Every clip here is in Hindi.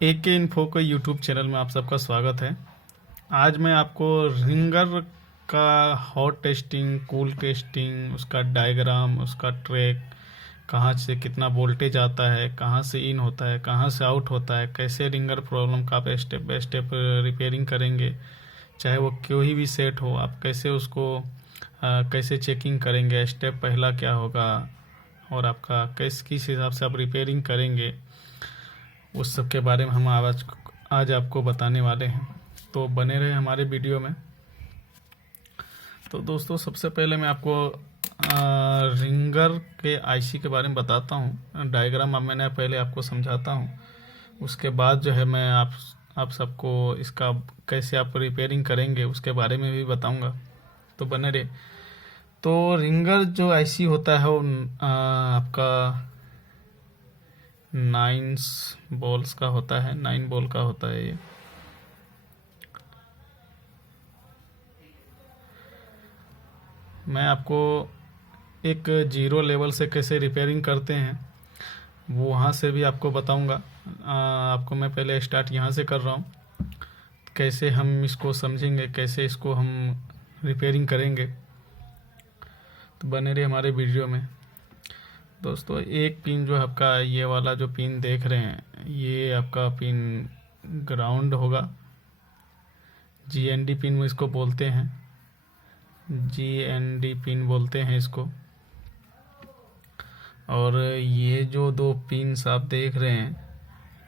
एके इन्फो के यूट्यूब चैनल में आप सबका स्वागत है। आज मैं आपको रिंगर का हॉट टेस्टिंग, कूल टेस्टिंग, उसका डायग्राम, उसका ट्रैक, कहाँ से कितना वोल्टेज आता है, कहाँ से इन होता है, कहाँ से आउट होता है, कैसे रिंगर प्रॉब्लम का आप स्टेप बाय स्टेप रिपेयरिंग करेंगे, चाहे वो कोई भी सेट हो, आप कैसे उसको कैसे चेकिंग करेंगे, स्टेप पहला क्या होगा और आपका किस हिसाब से आप रिपेयरिंग करेंगे, उस सब के बारे में हम आज आपको बताने वाले हैं। तो बने रहे हमारे वीडियो में। तो दोस्तों, सबसे पहले मैं आपको रिंगर के आईसी के बारे में बताता हूँ। डायग्राम अब मैंने पहले आपको समझाता हूँ, उसके बाद जो है मैं आप सबको इसका कैसे आप रिपेयरिंग करेंगे उसके बारे में भी बताऊँगा। तो बने रहे। तो रिंगर जो आईसी होता है वो आपका 9 बॉल्स का होता है, 9 बॉल का होता है ये। मैं आपको एक जीरो लेवल से कैसे रिपेयरिंग करते हैं वो वहाँ से भी आपको बताऊंगा। आपको मैं पहले स्टार्ट यहाँ से कर रहा हूँ, कैसे हम इसको समझेंगे, कैसे इसको हम रिपेयरिंग करेंगे। तो बने रहिए हमारे वीडियो में। दोस्तों, एक पिन जो है आपका, ये वाला जो पिन देख रहे हैं, ये आपका पिन ग्राउंड होगा। जीएनडी पिन में इसको बोलते हैं, जीएनडी पिन बोलते हैं इसको। और ये जो दो पिन्स आप देख रहे हैं,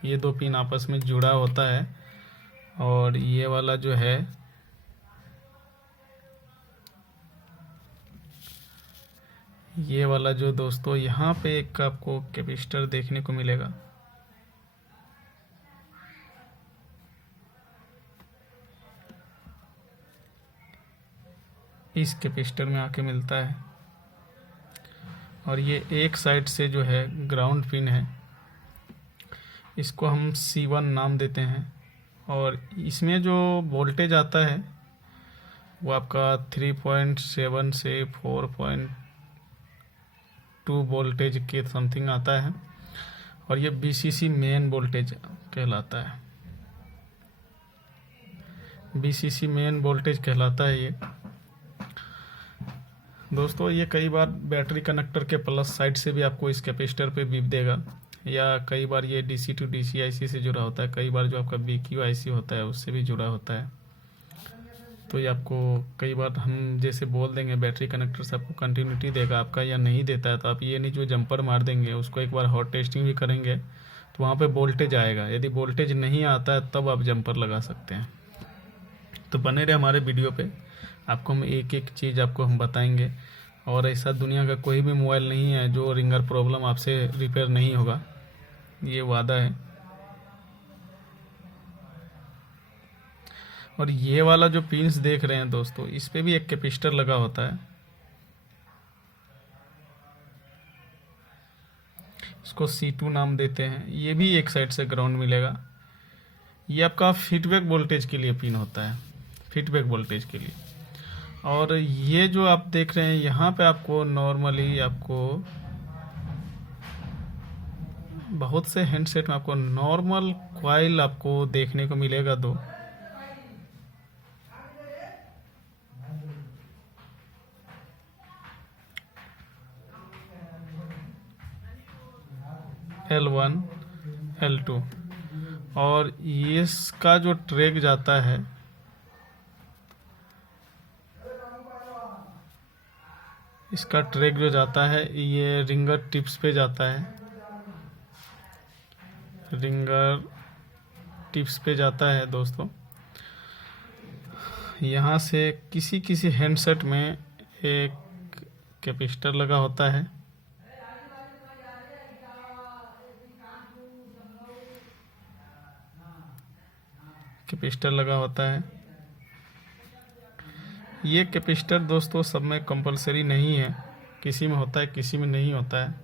ये दो पिन आपस में जुड़ा होता है। और ये वाला जो है, ये वाला जो दोस्तों, यहाँ पे एक आपको कैपेसिटर देखने को मिलेगा। इस कैपेसिटर में आके मिलता है। और ये एक साइड से जो है ग्राउंड पिन है, इसको हम C1 नाम देते हैं। और इसमें जो वोल्टेज आता है वो आपका 3.7 से 4.2 वोल्टेज के समथिंग आता है। और ये BCC मेन वोल्टेज कहलाता है, BCC मेन वोल्टेज कहलाता है ये। दोस्तों, ये कई बार बैटरी कनेक्टर के प्लस साइड से भी आपको इस कैपेसिटर पे बीप देगा, या कई बार ये DC टू DC आईसी से जुड़ा होता है, कई बार जो आपका BQ आईसी होता है उससे भी जुड़ा होता है। तो ये आपको कई बार हम जैसे बोल देंगे बैटरी कनेक्टर से आपको कंटिन्यूटी देगा आपका, या नहीं देता है तो आप ये नहीं जो जंपर मार देंगे, उसको एक बार हॉट टेस्टिंग भी करेंगे तो वहाँ पे वोल्टेज आएगा। यदि वोल्टेज नहीं आता है तब आप जंपर लगा सकते हैं। तो बने रहे हमारे वीडियो पे, आपको हम एक एक चीज़ आपको हम बताएंगे। और ऐसा दुनिया का कोई भी मोबाइल नहीं है जो रिंगर प्रॉब्लम आपसे रिपेयर नहीं होगा, ये वादा है। और ये वाला जो पिन्स देख रहे हैं दोस्तों, इस पे भी एक कैपेसिटर लगा होता है, इसको C2 नाम देते हैं। ये भी एक साइड से ग्राउंड मिलेगा। ये आपका फीडबैक वोल्टेज के लिए पिन होता है, फीडबैक वोल्टेज के लिए। और ये जो आप देख रहे हैं यहाँ पे आपको नॉर्मली आपको बहुत से हैंडसेट में आपको नॉर्मल कॉइल आपको देखने को मिलेगा दो। L1, L2। और इसका जो ट्रैक जाता है, इसका ट्रैक जो जाता है ये रिंगर टिप्स पे जाता है, रिंगर टिप्स पे जाता है दोस्तों। यहाँ से किसी किसी हैंडसेट में एक कैपेसिटर लगा होता है, कैपेसिटर लगा होता है। ये कैपेसिटर दोस्तों सब में कंपलसरी नहीं है, किसी में होता है किसी में नहीं होता है।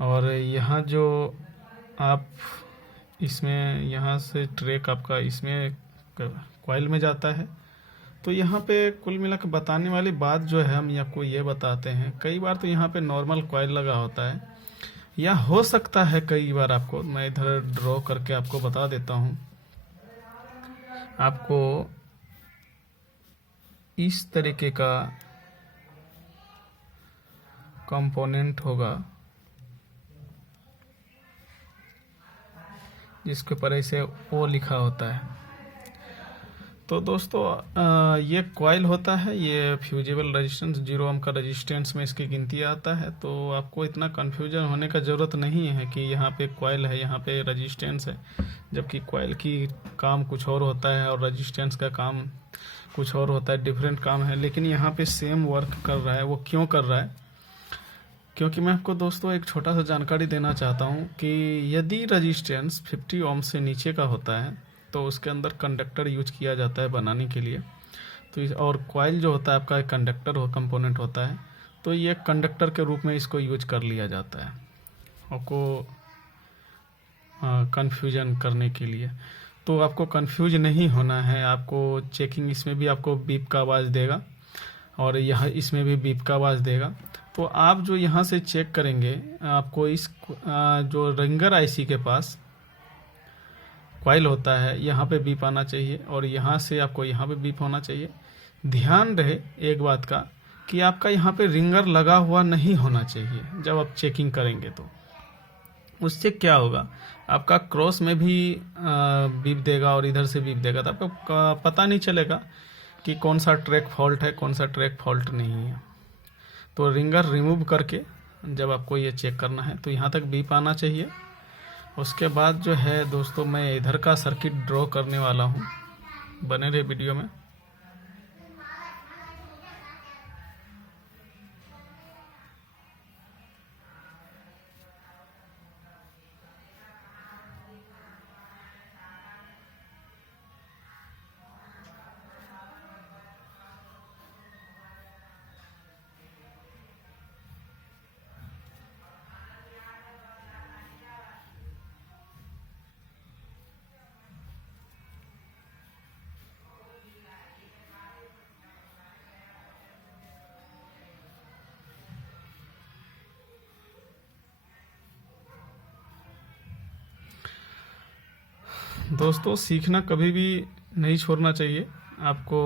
और यहाँ जो आप इसमें यहाँ से ट्रैक आपका इसमें कॉइल में जाता है। तो यहाँ पे कुल मिला के बताने वाली बात जो है, हम आपको ये बताते हैं, कई बार तो यहाँ पे नॉर्मल कॉइल लगा होता है या हो सकता है कई बार आपको, मैं इधर ड्रॉ करके आपको बता देता हूँ, आपको इस तरीके का कंपोनेंट होगा जिसके ऊपर ऐसे ओ लिखा होता है। तो दोस्तों ये कॉइल होता है, ये फ्यूजिबल रेजिस्टेंस 0 ओम का रेजिस्टेंस में इसकी गिनती आता है। तो आपको इतना कन्फ्यूजन होने का ज़रूरत नहीं है कि यहाँ पे कॉइल है, यहाँ पे रेजिस्टेंस है, जबकि कॉइल की काम कुछ और होता है और रेजिस्टेंस का काम कुछ और होता है, डिफरेंट काम है। लेकिन यहाँ पे सेम वर्क कर रहा है। वो क्यों कर रहा है? क्योंकि मैं आपको दोस्तों एक छोटा सा जानकारी देना चाहता हूँ कि यदि रेजिस्टेंस 50 ओम से नीचे का होता है तो उसके अंदर कंडक्टर यूज किया जाता है बनाने के लिए। तो और कॉइल जो होता है आपका एक कंडक्टर हो कंपोनेंट होता है, तो ये कंडक्टर के रूप में इसको यूज कर लिया जाता है आपको कंफ्यूजन करने के लिए। तो आपको कंफ्यूज नहीं होना है। आपको चेकिंग इसमें भी आपको बीप का आवाज़ देगा और यह इसमें भी बीप का आवाज़ देगा। तो आप जो यहाँ से चेक करेंगे, आपको इस जो रिंगर आईसी के पास कॉइल होता है, यहाँ पे बीप आना चाहिए और यहाँ से आपको यहाँ पे बीप होना चाहिए। ध्यान रहे एक बात का कि आपका यहाँ पे रिंगर लगा हुआ नहीं होना चाहिए जब आप चेकिंग करेंगे। तो उससे क्या होगा, आपका क्रॉस में भी बीप देगा और इधर से बीप देगा, तो आपको पता नहीं चलेगा कि कौन सा ट्रैक फॉल्ट है, कौन सा ट्रैक फॉल्ट नहीं है। तो रिंगर रिमूव करके जब आपको ये चेक करना है तो यहाँ तक बीप आना चाहिए। उसके बाद जो है दोस्तों, मैं इधर का सर्किट ड्रॉ करने वाला हूँ, बने रहे वीडियो में। दोस्तों सीखना कभी भी नहीं छोड़ना चाहिए, आपको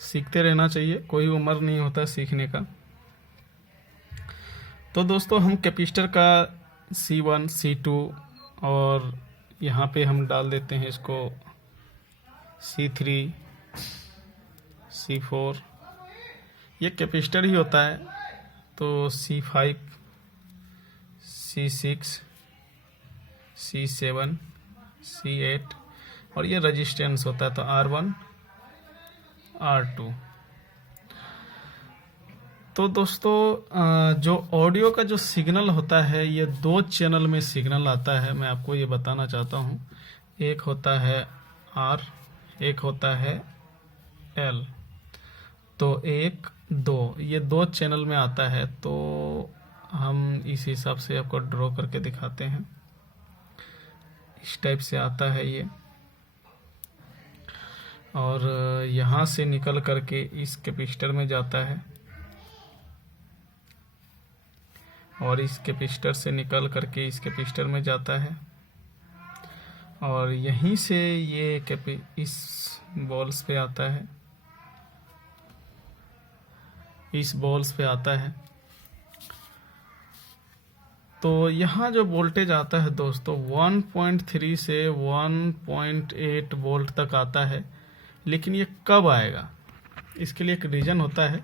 सीखते रहना चाहिए, कोई उम्र नहीं होता सीखने का। तो दोस्तों हम कैपेसिटर का C1 C2 और यहाँ पे हम डाल देते हैं इसको C3 C4, ये कैपेसिटर ही होता है। तो C5 C6 C7 C8 और ये रेजिस्टेंस होता है, तो R1 R2। तो दोस्तों जो ऑडियो का जो सिग्नल होता है, ये 2 चैनल में सिग्नल आता है। मैं आपको ये बताना चाहता हूँ, एक होता है R, एक होता है L। तो 1 2 ये 2 चैनल में आता है। तो हम इस हिसाब से आपको ड्रॉ करके दिखाते हैं। इस टाइप से आता है ये, और यहाँ से निकल करके इस कैपेसिटर में जाता है और इस कैपेसिटर से निकल करके इस कैपेसिटर में जाता है और यहीं से ये इस बॉल्स पे आता है, इस बॉल्स पे आता है। तो यहाँ जो वोल्टेज आता है दोस्तों 1.3 से 1.8 वोल्ट तक आता है। लेकिन ये कब आएगा, इसके लिए एक रीज़न होता है।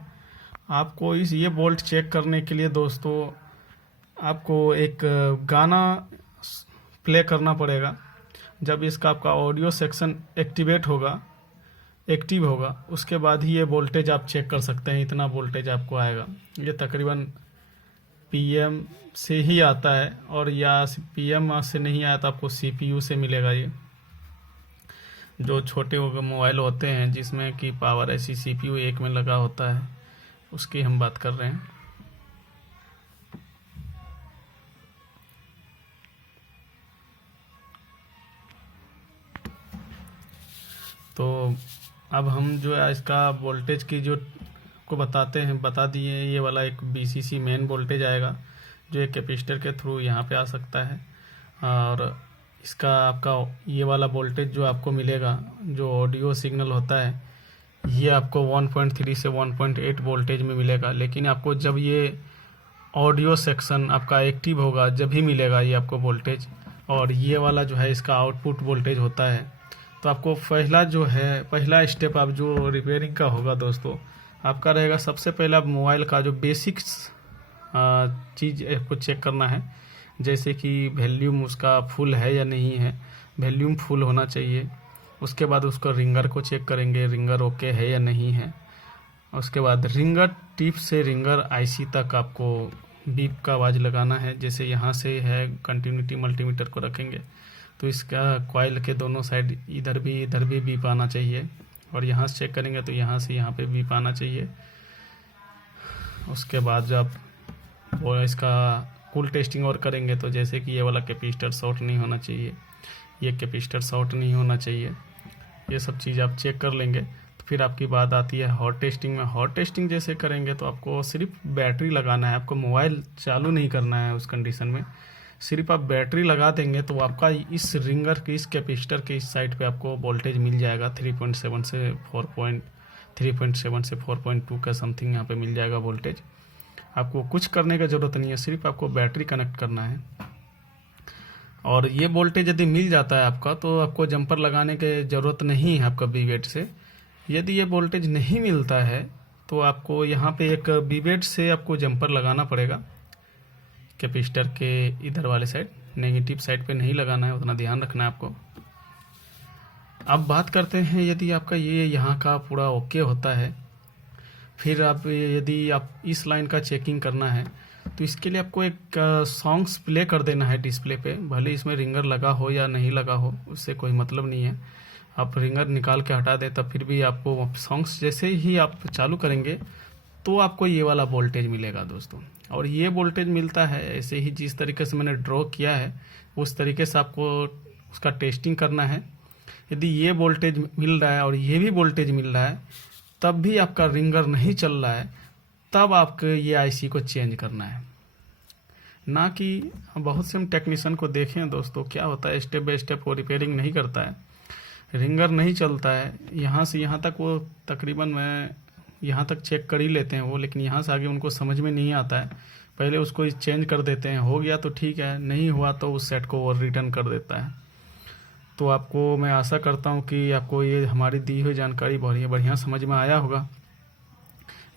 आपको ये वोल्ट चेक करने के लिए दोस्तों आपको एक गाना प्ले करना पड़ेगा। जब इसका आपका ऑडियो सेक्शन एक्टिव होगा उसके बाद ही ये वोल्टेज आप चेक कर सकते हैं। इतना वोल्टेज आपको आएगा। ये तकरीबन PM से ही आता है, और या PM से नहीं आया तो आपको CPU से मिलेगा। ये जो छोटे मोबाइल होते हैं जिसमें कि पावर ऐसी CPU एक में लगा होता है, उसकी हम बात कर रहे हैं। तो अब हम जो है इसका वोल्टेज की जो को बताते हैं, बता दिए। ये वाला एक BCC मेन वोल्टेज आएगा जो एक कैपेसिटर के थ्रू यहाँ पे आ सकता है। और इसका आपका ये वाला वोल्टेज जो आपको मिलेगा, जो ऑडियो सिग्नल होता है, ये आपको 1.3 से 1.8 वोल्टेज में मिलेगा। लेकिन आपको जब ये ऑडियो सेक्शन आपका एक्टिव होगा जब ही मिलेगा ये आपको वोल्टेज। और ये वाला जो है इसका आउटपुट वोल्टेज होता है। तो आपको पहला स्टेप आप जो रिपेयरिंग का होगा दोस्तों, आपका रहेगा सबसे पहले आप मोबाइल का जो बेसिक्स चीज़ आपको चेक करना है, जैसे कि वॉल्यूम उसका फुल है या नहीं है। वॉल्यूम फुल होना चाहिए। उसके बाद उसका रिंगर को चेक करेंगे, रिंगर ओके है या नहीं है। उसके बाद रिंगर टिप से रिंगर आईसी तक आपको बीप का आवाज़ लगाना है। जैसे यहाँ से है कंटिन्यूटी मल्टीमीटर को रखेंगे तो इसका कॉइल के दोनों साइड इधर भी बीप आना चाहिए। और यहाँ से चेक करेंगे तो यहाँ से यहाँ पे बीप आना चाहिए। उसके बाद जब वो इसका कूल टेस्टिंग और करेंगे तो जैसे कि ये वाला कैपेसिटर शॉर्ट नहीं होना चाहिए, ये कैपेसिटर शॉर्ट नहीं होना चाहिए, ये सब चीज़ आप चेक कर लेंगे। तो फिर आपकी बात आती है हॉट टेस्टिंग में। हॉट टेस्टिंग जैसे करेंगे तो आपको सिर्फ बैटरी लगाना है, आपको मोबाइल चालू नहीं करना है। उस कंडीशन में सिर्फ आप बैटरी लगा देंगे तो आपका इस रिंगर के इस कैपेसिटर के इस साइड पे आपको वोल्टेज मिल जाएगा 3.7 से 4.2 का समथिंग यहाँ पे मिल जाएगा वोल्टेज। आपको कुछ करने का ज़रूरत नहीं है, सिर्फ आपको बैटरी कनेक्ट करना है। और ये वोल्टेज यदि मिल जाता है आपका तो आपको जंपर लगाने की ज़रूरत नहीं है आपका बीवेट से। यदि ये वोल्टेज नहीं मिलता है तो आपको यहाँ पे एक बीवेट से आपको जंपर लगाना पड़ेगा। कैपेसिटर के इधर वाले साइड, नेगेटिव साइड पे नहीं लगाना है, उतना ध्यान रखना है आपको। अब बात करते हैं यदि आपका ये यहाँ का पूरा ओके होता है, फिर आप यदि आप इस लाइन का चेकिंग करना है तो इसके लिए आपको एक सॉन्ग्स प्ले कर देना है डिस्प्ले पे। भले इसमें रिंगर लगा हो या नहीं लगा हो, उससे कोई मतलब नहीं है। आप रिंगर निकाल के हटा दें तब फिर भी आपको सॉन्ग्स जैसे ही आप चालू करेंगे तो आपको ये वाला वोल्टेज मिलेगा दोस्तों। और ये वोल्टेज मिलता है ऐसे ही जिस तरीके से मैंने ड्रॉ किया है उस तरीके से आपको उसका टेस्टिंग करना है। यदि ये वोल्टेज मिल रहा है और ये भी वोल्टेज मिल रहा है तब भी आपका रिंगर नहीं चल रहा है, तब आपको ये आईसी को चेंज करना है। ना कि बहुत से हम टेक्नीशियन को देखें दोस्तों, क्या होता है स्टेप बाय स्टेप वो रिपेयरिंग नहीं करता है, रिंगर नहीं चलता है, यहाँ से यहाँ तक वो तकरीबन मैं यहाँ तक चेक कर ही लेते हैं वो, लेकिन यहाँ से आगे उनको समझ में नहीं आता है। पहले उसको चेंज कर देते हैं, हो गया तो ठीक है, नहीं हुआ तो उस सेट को वो रिटर्न कर देता है। तो आपको मैं आशा करता हूँ कि आपको ये हमारी दी हुई जानकारी बढ़िया समझ में आया होगा।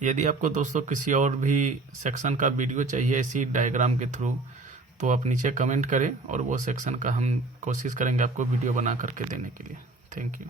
यदि आपको दोस्तों किसी और भी सेक्शन का वीडियो चाहिए इसी डायग्राम के थ्रू तो आप नीचे कमेंट करें और वो सेक्शन का हम कोशिश करेंगे आपको वीडियो बना करके देने के लिए। Thank you.